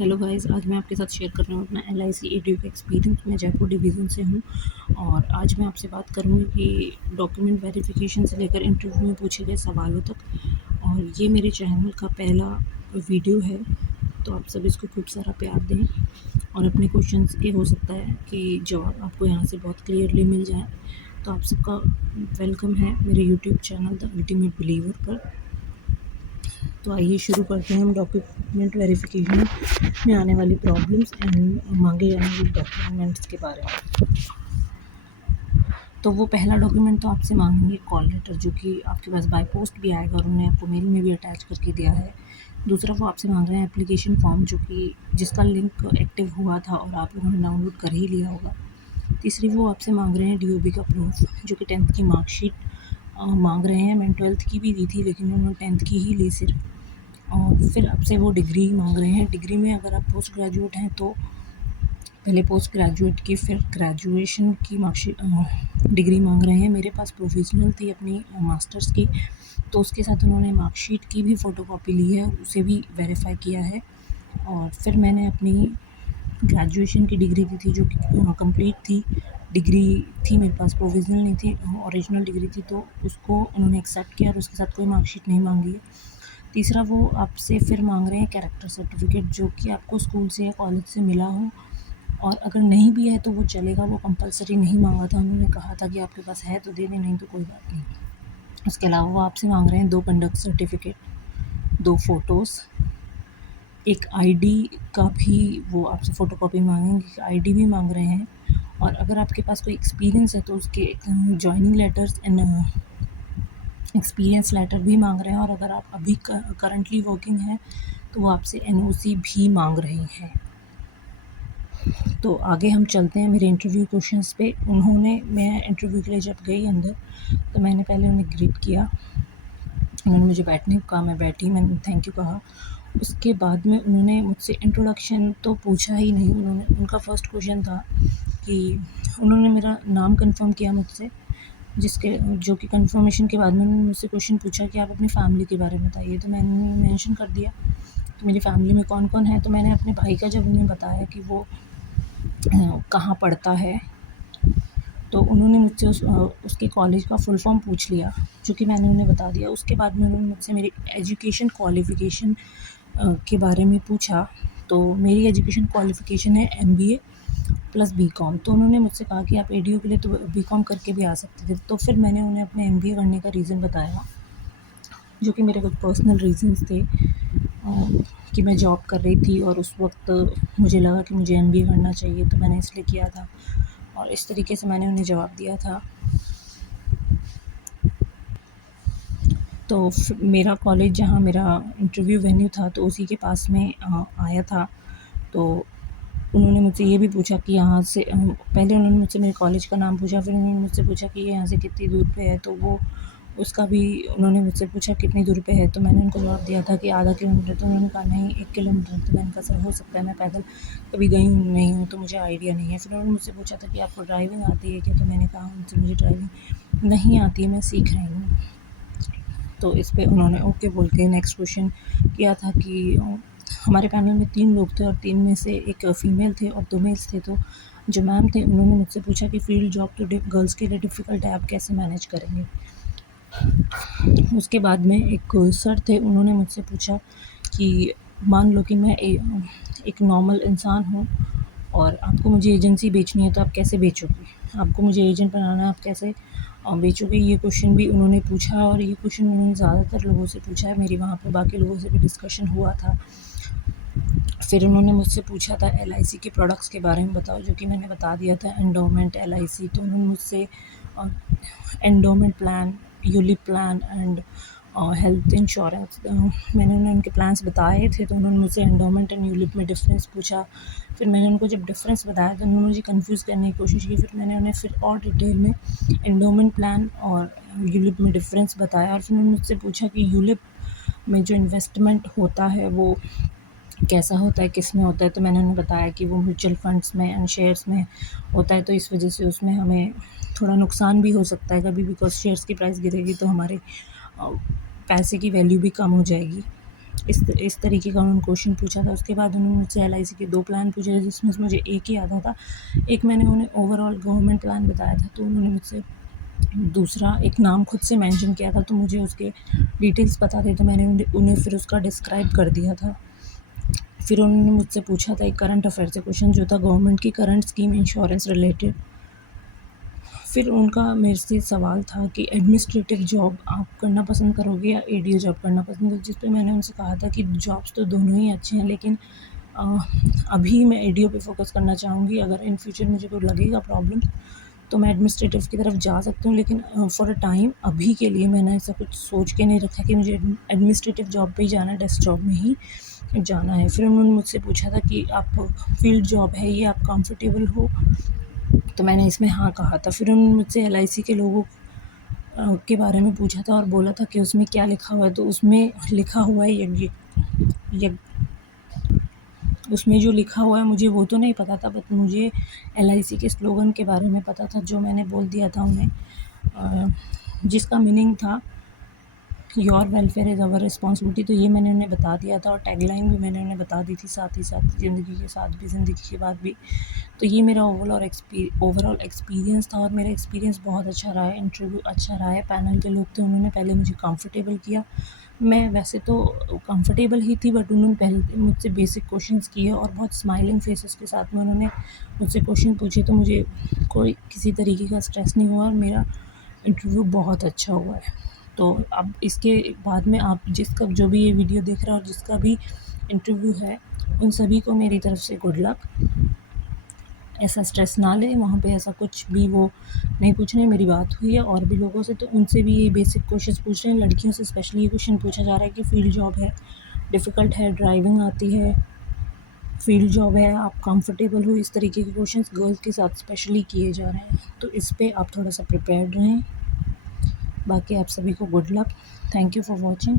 Hello guys, आज मैं आपके साथ शेयर कर रही हूँ अपना एलआईसी एडीयू का एक्सपीरियंस। मैं जयपुर डिवीज़न से हूँ और आज मैं आपसे बात करूँगी कि डॉक्यूमेंट वेरिफिकेशन से लेकर इंटरव्यू में पूछे गए सवालों तक। और ये मेरे चैनल का पहला वीडियो है, तो आप सब इसको खूब सारा प्यार दें और अपने क्वेश्चंस के हो सकता है कि जवाब आपको यहाँ से बहुत क्लियरली मिल जाए। तो आप सबका वेलकम है मेरे YouTube channel the ultimate believer पर। तो आइए शुरू करते हैं हम डॉक्यूमेंट वेरिफिकेशन में आने वाली प्रॉब्लम्स एंड मांगे जाने वाले डॉक्यूमेंट्स के बारे में। तो वो पहला डॉक्यूमेंट तो आपसे मांगेंगे कॉल लेटर, जो कि आपके पास बाय पोस्ट भी आएगा और उन्होंने आपको मेल में भी अटैच करके दिया है। दूसरा वो आपसे मांग रहे हैं एप्लीकेशन फॉर्म, जो कि जिसका लिंक एक्टिव हुआ था और आप लोगों ने डाउनलोड कर ही लिया होगा। तीसरी वो आपसे मांग रहे हैं डीओबी का प्रूफ, जो कि 10th की मार्कशीट मांग रहे हैं। मैंने 12th की भी दी थी, लेकिन उन्होंने 10th की ही ली सिर्फ। और फिर आपसे वो डिग्री मांग रहे हैं। डिग्री में अगर आप पोस्ट ग्रेजुएट हैं तो पहले पोस्ट ग्रेजुएट की, फिर ग्रेजुएशन की मार्कशीट डिग्री मांग रहे हैं। मेरे पास प्रोविजनल थी अपनी मास्टर्स की, तो उसके साथ उन्होंने मार्कशीट की भी फ़ोटोकॉपी ली है, उसे भी वेरीफाई किया है। और फिर मैंने अपनी ग्रेजुएशन की डिग्री दी थी, जो कि कंप्लीट थी। डिग्री थी मेरे पास, प्रोविजनल नहीं थी, ओरिजिनल डिग्री थी, तो उसको उन्होंने एक्सेप्ट किया और उसके साथ कोई मार्कशीट नहीं मांगी है। तीसरा वो आपसे फिर मांग रहे हैं कैरेक्टर सर्टिफिकेट, जो कि आपको स्कूल से या कॉलेज से मिला हो, और अगर नहीं भी है तो वो चलेगा, वो कंपलसरी नहीं मांगा था। उन्होंने कहा था कि आपके पास है तो दे दें, नहीं तो कोई बात नहीं। उसके अलावा वो आपसे मांग रहे हैं 2 कंडक्ट सर्टिफिकेट, 2 फ़ोटोज़, एक आईडी का भी वो आपसे फ़ोटोकॉपी मांगेंगे, आईडी भी मांग रहे हैं। और अगर आपके पास कोई एक्सपीरियंस है तो उसके joining letters and experience letter भी मांग रहे हैं। और अगर आप अभी करंटली वर्किंग हैं तो वो आपसे एनओसी भी मांग रहे हैं। तो आगे हम चलते हैं मेरे इंटरव्यू क्वेश्चंस पे। मैं इंटरव्यू के लिए जब गई अंदर, तो मैंने पहले उन्हें ग्रीट किया, उन्होंने मुझे बैठने को कहा, मैं बैठी, मैंने थैंक यू कहा। उसके बाद में उन्होंने मुझसे इंट्रोडक्शन तो पूछा ही नहीं। उनका फर्स्ट क्वेश्चन था कि उन्होंने मेरा नाम कंफर्म किया मुझसे, जो कि कंफर्मेशन के बाद में उन्होंने मुझसे क्वेश्चन पूछा कि आप अपनी फैमिली के बारे में बताइए। तो मैंने मेंशन कर दिया कि मेरी फैमिली में कौन कौन है। तो मैंने अपने भाई का जब उन्हें बताया कि वो कहाँ पढ़ता है, तो उन्होंने मुझसे उसके कॉलेज का फुल फॉर्म पूछ लिया, जो कि मैंने उन्हें बता दिया। उसके बाद में उन्होंने मुझसे मेरी एजुकेशन क्वालिफ़िकेशन के बारे में पूछा। तो मेरी एजुकेशन क्वालिफ़िकेशन है MBA प्लस बीकॉम। तो उन्होंने मुझसे कहा कि आप एडीयू के लिए तो बीकॉम करके भी आ सकते थे। तो फिर मैंने उन्हें अपने MBA करने का रीज़न बताया, जो कि मेरे कुछ पर्सनल रीज़न्स थे कि मैं जॉब कर रही थी और उस वक्त मुझे लगा कि मुझे MBA करना चाहिए, तो मैंने इसलिए किया था। और इस तरीके से मैंने उन्हें जवाब दिया था। तो मेरा कॉलेज, जहाँ मेरा इंटरव्यू वेन्यू था, तो उसी के पास में आया था। तो उन्होंने मुझसे ये भी पूछा कि यहाँ से पहले उन्होंने मुझसे मेरे कॉलेज का नाम पूछा, फिर उन्होंने मुझसे पूछा कि ये यहाँ से कितनी दूर पे है। तो वो उसका भी उन्होंने मुझसे पूछा कितनी दूर पे है। तो मैंने उनको जवाब दिया था कि आधा किलोमीटर। तो उन्होंने कहा नहीं 1 किलोमीटर। तो मैंने कहा सर हो सकता है, मैं पैदल कभी गई नहीं हूँ तो मुझे आइडिया नहीं है। फिर उन्होंने मुझसे पूछा था कि आपको ड्राइविंग आती है क्या? तो मैंने कहा उनसे मुझे ड्राइविंग नहीं आती है, मैं सीख रही हूँ। तो इस पर उन्होंने ओके बोल के नेक्स्ट क्वेश्चन किया था कि हमारे पैनल में 3 लोग थे और 3 में से एक फ़ीमेल थे और 2 मेल्स थे। तो जो मैम थे उन्होंने मुझसे पूछा कि फील्ड जॉब तो गर्ल्स के लिए डिफ़िकल्ट है, आप कैसे मैनेज करेंगे? उसके बाद में एक सर थे, उन्होंने मुझसे पूछा कि मान लो कि मैं एक नॉर्मल इंसान हूँ और आपको मुझे एजेंसी बेचनी है, तो आप कैसे बेचोगे? आपको मुझे एजेंट बनाना है, आप कैसे बेचोगे? ये क्वेश्चन भी उन्होंने पूछा और ये क्वेश्चन उन्होंने ज़्यादातर लोगों से पूछा है। मेरी वहाँ पे बाकी लोगों से भी डिस्कशन हुआ था। फिर उन्होंने मुझसे पूछा था LIC के प्रोडक्ट्स के बारे में बताओ, जो कि मैंने बता दिया था, एंडोमेंट, LIC। तो उन्होंने मुझसे endowment plan, ULIP plan and health insurance, मैंने उन्हें उनके प्लान्स बताए थे। तो उन्होंने मुझसे एंडोमेंट एंड यूलिप में डिफरेंस पूछा। फिर मैंने उनको जब डिफरेंस बताया तो उन्होंने मुझे कंफ्यूज करने की कोशिश की। फिर मैंने उन्हें फिर और डिटेल में एंडोमेंट प्लान और यूलिप में डिफरेंस बताया। और फिर उन्होंने मुझसे पूछा कि यूलिप में जो इन्वेस्टमेंट होता है वो कैसा होता है, किस में होता है? तो मैंने उन्हें बताया कि वो म्यूचुअल फंड्स में एंड शेयर्स में होता है, तो इस वजह से उसमें हमें थोड़ा नुकसान भी हो सकता है कभी, बिकॉज़ शेयर्स की प्राइस गिरेगी तो हमारे पैसे की वैल्यू भी कम हो जाएगी। इस तरीके का उन्होंने क्वेश्चन पूछा था। उसके बाद उन्होंने मुझसे एलआईसी के 2 प्लान पूछे थे, जिसमें से मुझे एक ही आता था। एक मैंने उन्हें ओवरऑल गवर्नमेंट प्लान बताया था, तो उन्होंने मुझसे दूसरा एक नाम खुद से मेंशन किया था, तो मुझे उसके डिटेल्स पता थे, तो मैंने उन्हें फिर उसका डिस्क्राइब कर दिया था। फिर उन्होंने मुझसे पूछा था एक करंट अफेयर से क्वेश्चन, जो था गवर्नमेंट की करंट स्कीम इंश्योरेंस रिलेटेड। फिर उनका मेरे से सवाल था कि एडमिनिस्ट्रेटिव जॉब आप करना पसंद करोगे या एडीओ जॉब करना पसंद करोगे, जिस पे मैंने उनसे कहा था कि जॉब्स तो दोनों ही अच्छे हैं, लेकिन अ, अभी मैं एडीओ पे फोकस करना चाहूँगी। अगर इन फ्यूचर मुझे कोई लगेगा प्रॉब्लम, तो मैं एडमिनिस्ट्रेटिव की तरफ जा सकती हूँ, लेकिन फॉर अ टाइम अभी के लिए मैंने ऐसा कुछ सोच के नहीं रखा कि मुझे एडमिनिस्ट्रेटिव जॉब पे ही जाना है, डेस्क जॉब में ही जाना है। फिर उन्होंने मुझसे पूछा था कि आप फील्ड जॉब है ये, आप कंफर्टेबल हो? तो मैंने इसमें हाँ कहा था। फिर उन्होंने मुझसे एलआईसी के लोगों के बारे में पूछा था और बोला था कि उसमें क्या लिखा हुआ है, तो उसमें लिखा हुआ है यज्ञ, उसमें जो लिखा हुआ है मुझे वो तो नहीं पता था, बट मुझे एलआईसी के स्लोगन के बारे में पता था, जो मैंने बोल दिया था उन्हें, जिसका मीनिंग था your welfare is our responsibility. तो ये मैंने उन्हें बता दिया था, और टैगलाइन भी मैंने उन्हें बता दी थी, साथ ही साथ ज़िंदगी के साथ भी, ज़िंदगी के बाद भी। तो ये मेरा ओवरऑल एक्सपीरियंस था, और मेरा एक्सपीरियंस बहुत अच्छा रहा है। इंटरव्यू अच्छा रहा है। पैनल के लोग थे, उन्होंने पहले मुझे कंफर्टेबल किया। मैं वैसे तो कंफर्टेबल ही थी, बट उन्होंने पहले मुझसे बेसिक क्वेश्चंस किए, और बहुत स्माइलिंग फेसेस के साथ में उन्होंने मुझसे क्वेश्चन पूछे, तो मुझे कोई किसी तरीके का स्ट्रेस नहीं हुआ, और मेरा इंटरव्यू बहुत अच्छा हुआ है। तो अब इसके बाद में आप जिसका जो भी ये वीडियो देख रहा है और जिसका भी इंटरव्यू है, उन सभी को मेरी तरफ से गुड लक। ऐसा स्ट्रेस ना लें, वहाँ पे ऐसा कुछ भी वो नहीं पूछ रहे हैं। मेरी बात हुई है और भी लोगों से, तो उनसे भी ये बेसिक क्वेश्चंस पूछ रहे हैं। लड़कियों से स्पेशली ये क्वेश्चन पूछा जा रहा है कि फील्ड जॉब है, डिफ़िकल्ट है, ड्राइविंग आती है, फील्ड जॉब है, आप कंफर्टेबल हो, इस तरीके के क्वेश्चंस गर्ल्स के साथ स्पेशली किए जा रहे हैं। तो इस पे आप थोड़ा सा प्रिपेयर्ड रहें। बाकी आप सभी को good luck. Thank you for watching.